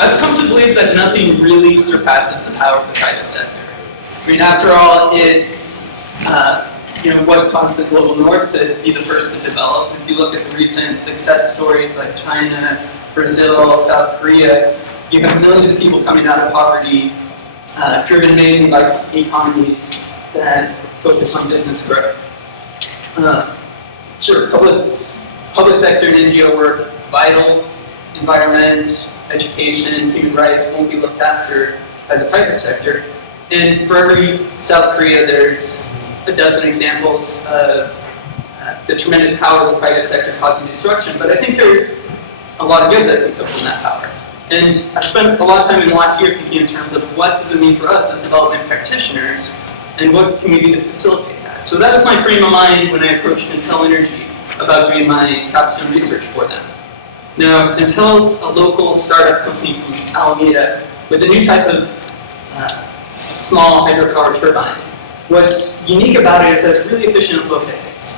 I've come to believe that nothing really surpasses the power of the private sector. I mean, after all, it's what caused the global north to be the first to develop. If you look at the recent success stories like China, Brazil, South Korea, you have millions of people coming out of poverty, driven mainly by economies that focus on business growth. Sure, public sector in India work vital. Environment, education, human rights won't be looked after by the private sector. And for every South Korea, there's a dozen examples of the tremendous power of the private sector causing destruction. But I think there's a lot of good that can come from that power. And I've spent a lot of time in the last year thinking in terms of what does it mean for us as development practitioners, and what can we do to facilitate that. So that was my frame of mind when I approached Natel Energy about doing my capstone research for them. Now, Natel's a local startup company from Alameda with a new type of small hydropower turbine. What's unique about it is that it's really efficient at low heights,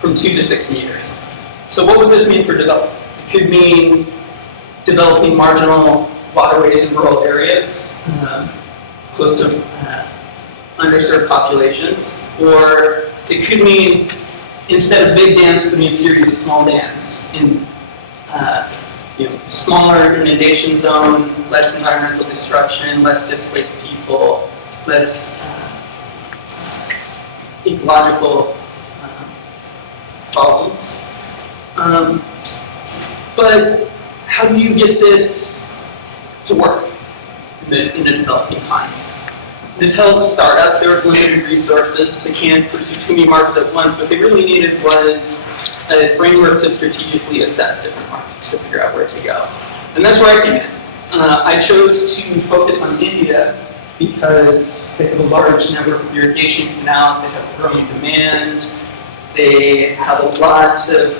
from 2 to 6 meters. So what would this mean for development? It could mean developing marginal waterways in rural areas, close to underserved populations, or it could mean, instead of big dams, putting a series of small dams in smaller inundation zone, less environmental destruction, less displaced people, less ecological problems. But how do you get this to work in a developing economy? Natel is a startup. There were limited resources. They can't pursue too many markets at once. What they really needed was a framework to strategically assess different markets to figure out where to go. And that's where I came in. I chose to focus on India because they have a large network of irrigation canals, they have a growing demand, they have a lot of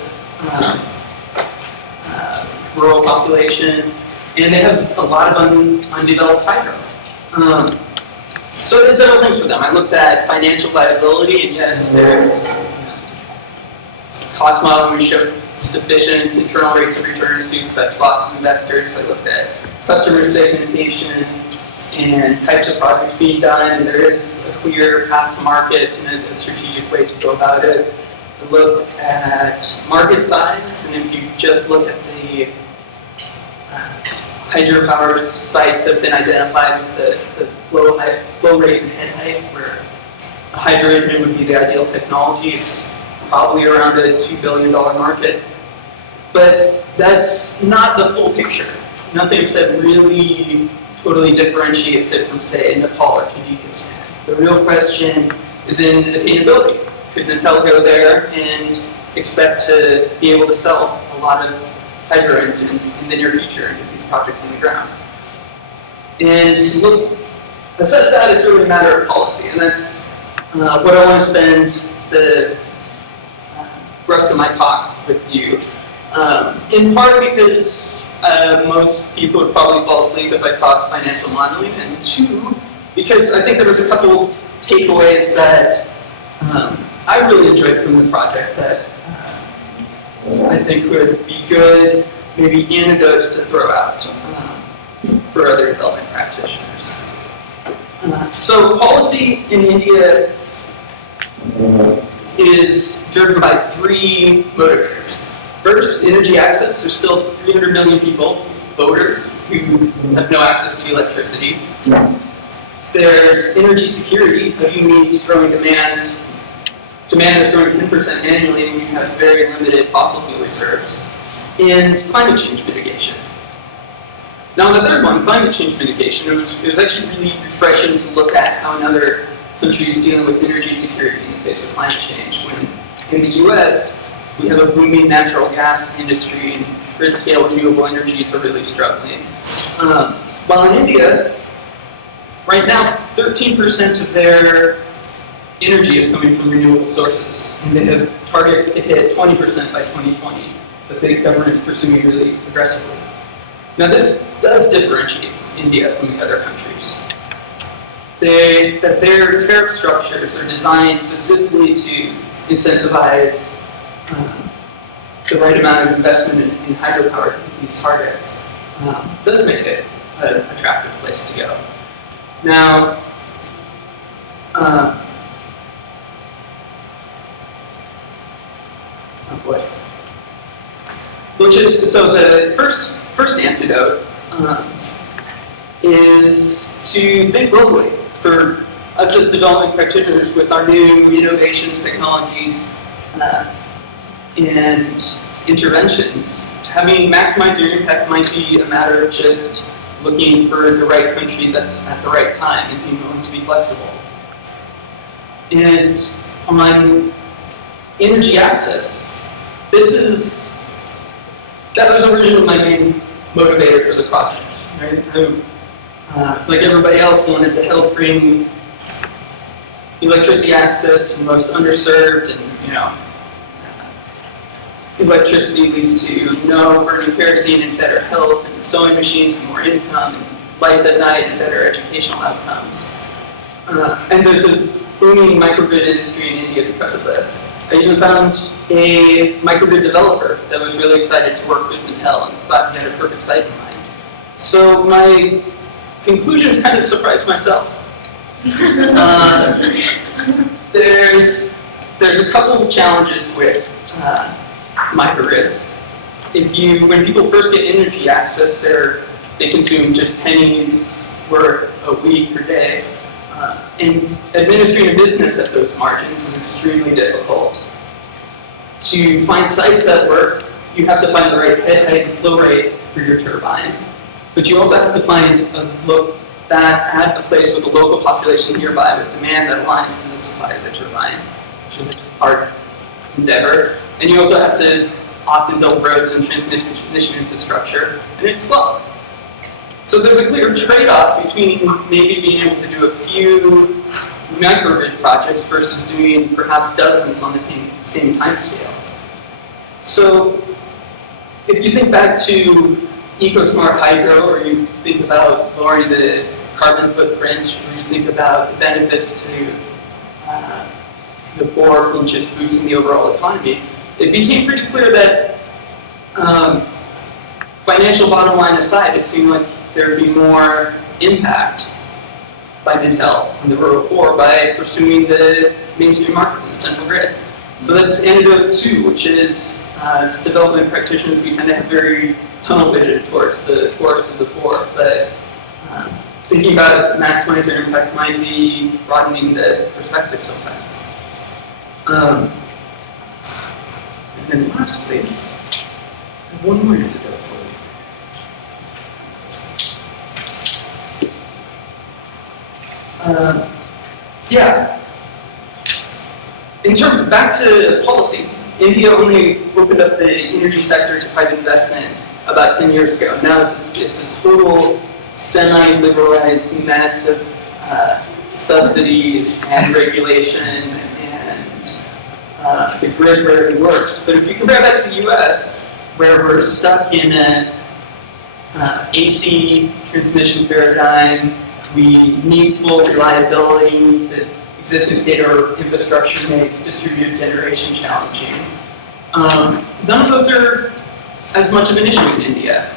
rural population, and they have a lot of undeveloped hydro. So I did several things for them. I looked at financial viability, and yes, there's cost modeling which showed sufficient internal rates of returns to expect lots of investors. I looked at customer segmentation and types of projects being done, and there is a clear path to market and a strategic way to go about it. I looked at market size, and if you just look at the hydropower sites that have been identified with the flow rate and head height, where a hydrogen would be the ideal technology, it's probably around a $2 billion market. But that's not the full picture. Nothing said really totally differentiates it from, say, Nepal or Tajikistan. The real question is in attainability. Could Natel go there and expect to be able to sell a lot of hydro engines in the near future and get these projects in the ground? And to assess that is really a matter of policy, and that's what I want to spend the rest of my talk with you. In part because most people would probably fall asleep if I talked financial modeling, and two, because I think there was a couple takeaways that I really enjoyed from the project that I think would be good, maybe anecdotes to throw out for other development practitioners. So policy in India is driven by 3 motivators. First, energy access. There's still 300 million people, voters, who have no access to electricity. There's energy security. How do you meet growing demand? Demand is growing 10% annually, and we have very limited fossil fuel reserves. And climate change mitigation. Now, on the third one, climate change mitigation, it was actually really refreshing to look at how another country is dealing with energy security in the face of climate change. When in the US, we have a booming natural gas industry, and grid-scale renewable energies are really struggling. While in India, right now, 13% of their energy is coming from renewable sources, and they have targets to hit 20% by 2020 that the government is pursuing really aggressively. Now, this does differentiate India from the other countries. That their tariff structures are designed specifically to incentivize the right amount of investment in hydropower to meet these targets. does make it an attractive place to go. Now, oh boy. So the first antidote is to think globally. For us as development practitioners with our new innovations, technologies, and interventions, maximize your impact might be a matter of just looking for the right country that's at the right time and being willing to be flexible. And on energy access, that was originally my main motivator for the project. Right? Like everybody else, wanted to help bring electricity access to the most underserved, and electricity leads to no burning kerosene and better health, and sewing machines and more income, and lights at night and better educational outcomes. And there's a booming microgrid industry in India because of this. I even found a microgrid developer that was really excited to work with Natel and thought he had a perfect site in mind. So my conclusions kind of surprised myself. There's a couple of challenges with microgrids. When people first get energy access, they consume just pennies worth a week per day. And administering a business at those margins is extremely difficult. To find sites that work, you have to find the right head height and flow rate for your turbine. But you also have to find that at a place with a local population nearby with demand that aligns to the supply of the turbine, which is a hard endeavor. And you also have to often build roads and transmission infrastructure, and it's slow. So there's a clear trade-off between maybe being able to do a few microgrid projects versus doing perhaps dozens on the same time scale. So if you think back to eco-smart hydro, or you think about lowering the carbon footprint, or you think about the benefits to the poor from just boosting the overall economy, it became pretty clear that financial bottom line aside, it seemed like there would be more impact by Natel on the rural poor by pursuing the mainstream market and the central grid. So that's antidote 2, which is, as development practitioners, we tend to have very tunnel vision towards the poorest of the poor, but thinking about maximizing our impact might be broadening the perspective sometimes. And then lastly, I have one more antidote for you. Back to policy. India only opened up the energy sector to private investment about 10 years ago. Now it's a total semi-liberalized mess of subsidies and regulation, and the grid rarely works. But if you compare that to the US, where we're stuck in an AC transmission paradigm, we need full reliability. The existing state or infrastructure makes distributed generation challenging. None of those are as much of an issue in India.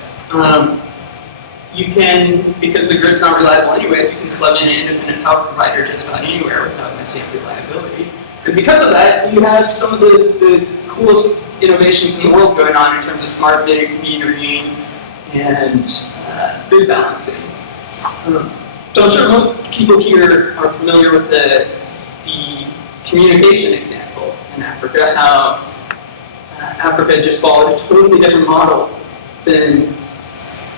You can, because the grid's not reliable anyways, you can plug in an independent power provider just about anywhere without messing up reliability. And because of that, you have some of the coolest innovations in the world going on in terms of smart metering and grid balancing. So I'm sure most people here are familiar with the communication example in Africa, how Africa just followed a totally different model than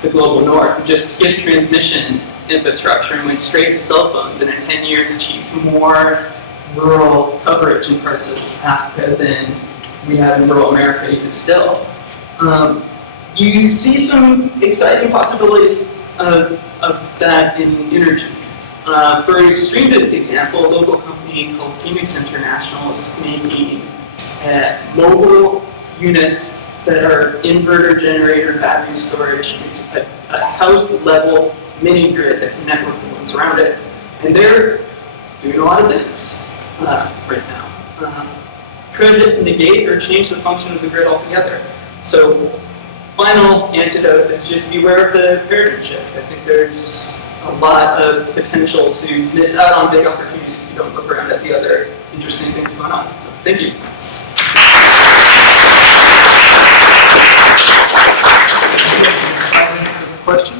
the global north. We just skipped transmission infrastructure and went straight to cell phones, and in 10 years achieved more rural coverage in parts of Africa than we have in rural America even still. You see some exciting possibilities of that in energy. For an extreme example, a local company called Phoenix International is making mobile units that are inverter generator battery storage, a house-level mini-grid that can network the ones around it. And they're doing a lot of business right now. Could it negate or change the function of the grid altogether? So final antidote is just beware of the paradigm shift. I think there's a lot of potential to miss out on big opportunities if you don't look around at the other interesting things going on. So, thank you. Question?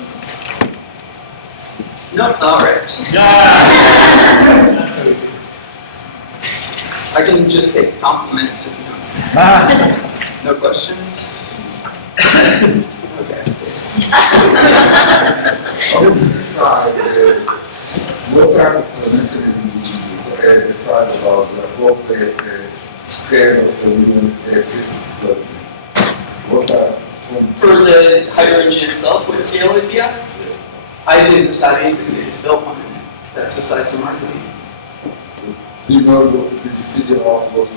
No? All right. Yeah. I can just take compliments if you don't. No questions? Okay. On the side, what type of mechanism do you decide about the appropriate scale of the human physical development? What type? For the hydro engine itself, what scale it'd be at? I didn't decide anything, they just built one. That's the size of the market. Do you know, did you figure out what was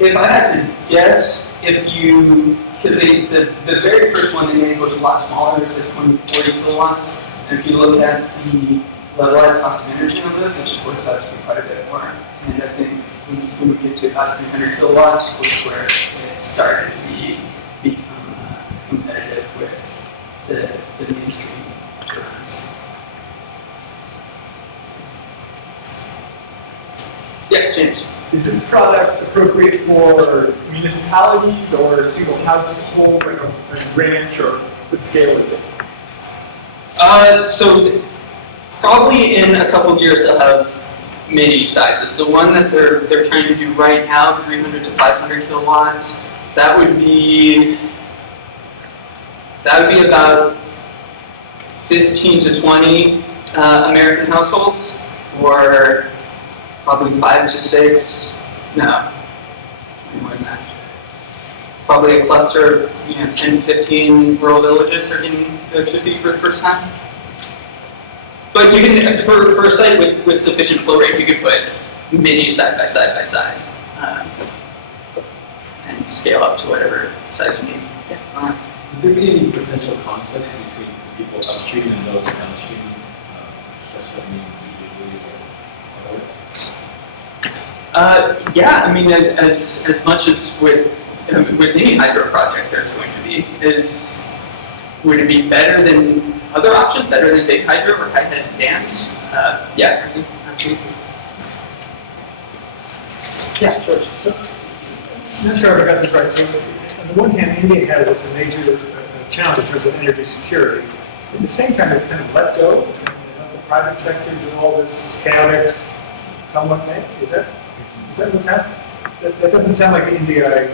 If I had to guess, if you, because the very first one they made was a lot smaller, it was like 40 kilowatts. And if you look at the levelized cost of energy on those, it just works out to be quite a bit more. And I think when we get to about 300 kilowatts, was where it started to become competitive with the mainstream turbines. Yeah, James. Is this product appropriate for municipalities or single household, like a ranch, or what scale is it? So probably in a couple of years they'll have many sizes. The one that they're trying to do right now, 300 to 500 kilowatts, that would be about 15 to 20 American households, or probably 5 to 6. No, more than that. Probably a cluster of 10 to 15 rural villages are getting electricity for the first time. But you can, for a site with sufficient flow rate, you could put many side by side by side and scale up to whatever size you need. Yeah. Would there be any potential conflicts between people upstream and those downstream, especially yeah, I mean, as much as with any hydro project, there's going to be would it be better than other options, better than big hydro or high-head dams? Yeah, absolutely. Yeah, sure. I'm not sure if I got this right. So, on the one hand, India has this major challenge in terms of energy security. At the same time, it's kind of let go and let the private sector do all this chaotic come what may. Is that what's happening? That doesn't sound like the India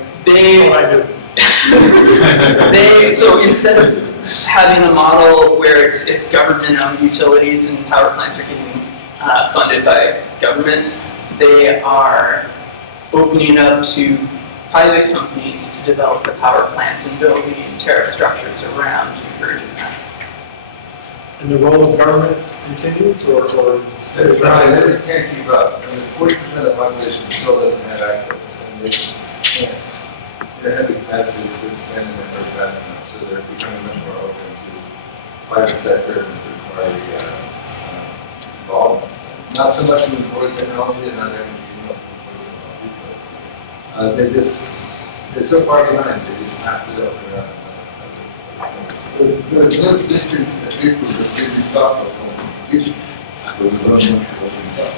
So instead of having a model where it's government-owned utilities and power plants are getting funded by governments, they are opening up to private companies to develop the power plants and building tariff structures around encouraging that. And the role of government continues, or is They just can't keep up. I mean, 40% of the population still doesn't have access, and they can't. They don't have the capacity to expand the network fast enough, so they're becoming much more open to private sector and third-party involvement. Not so much in the board technology and other energy, but they're so far behind. They just have to open it up. there's no distinct people that really suffer from competition because they don't know what's in that.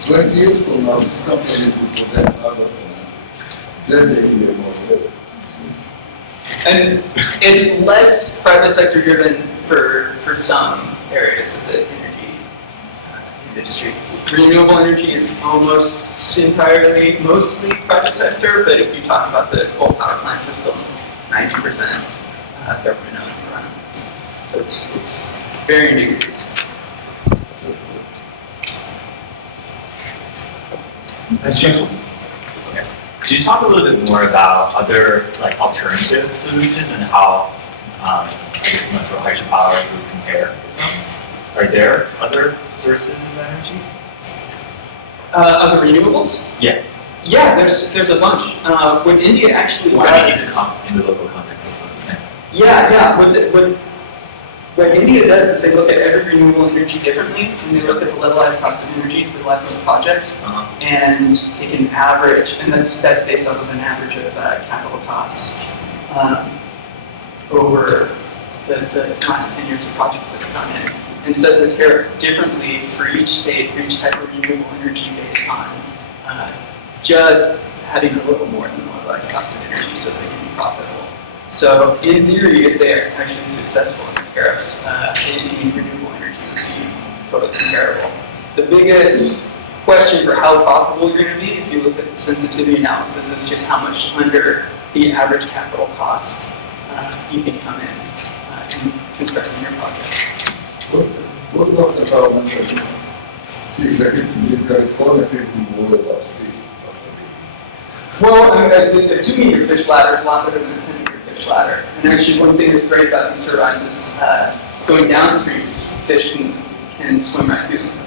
20 years from now, these companies will prevent other things. Then they will be more good. And it's less private sector driven for some areas of the energy industry. Renewable energy is almost entirely, mostly private sector, but if you talk about the coal power plants, it's still 90% government owned and run. So it's varying degrees. Could you talk a little bit more about other alternative solutions and how I guess natural hydropower would compare with them? Are there other sources of energy? Other renewables? Yeah. Yeah, there's a bunch. What India actually Why does. in the local context of those? Yeah. What India does is they look at every renewable energy differently, and they look at the levelized cost of energy for the life of the project, and take an average, and that's based off of an average of capital costs over the last 10 years of projects that have come in, and sets the tariff differently for each state, for each type of renewable energy based on just having a little more than the levelized cost of energy so they can be profitable. So in theory, if they're actually successful in the tariffs, any renewable energy would be totally comparable. The biggest question for how profitable you're going to be, if you look at the sensitivity analysis, is just how much under the average capital cost you can come in constructing your project. What about the government? In California, people worry about fees. Well, the 2-meter fish ladder is a lot better than a 10-meter fish ladder. And actually, one thing that's great about these turbines is going downstream, fish can swim right through them.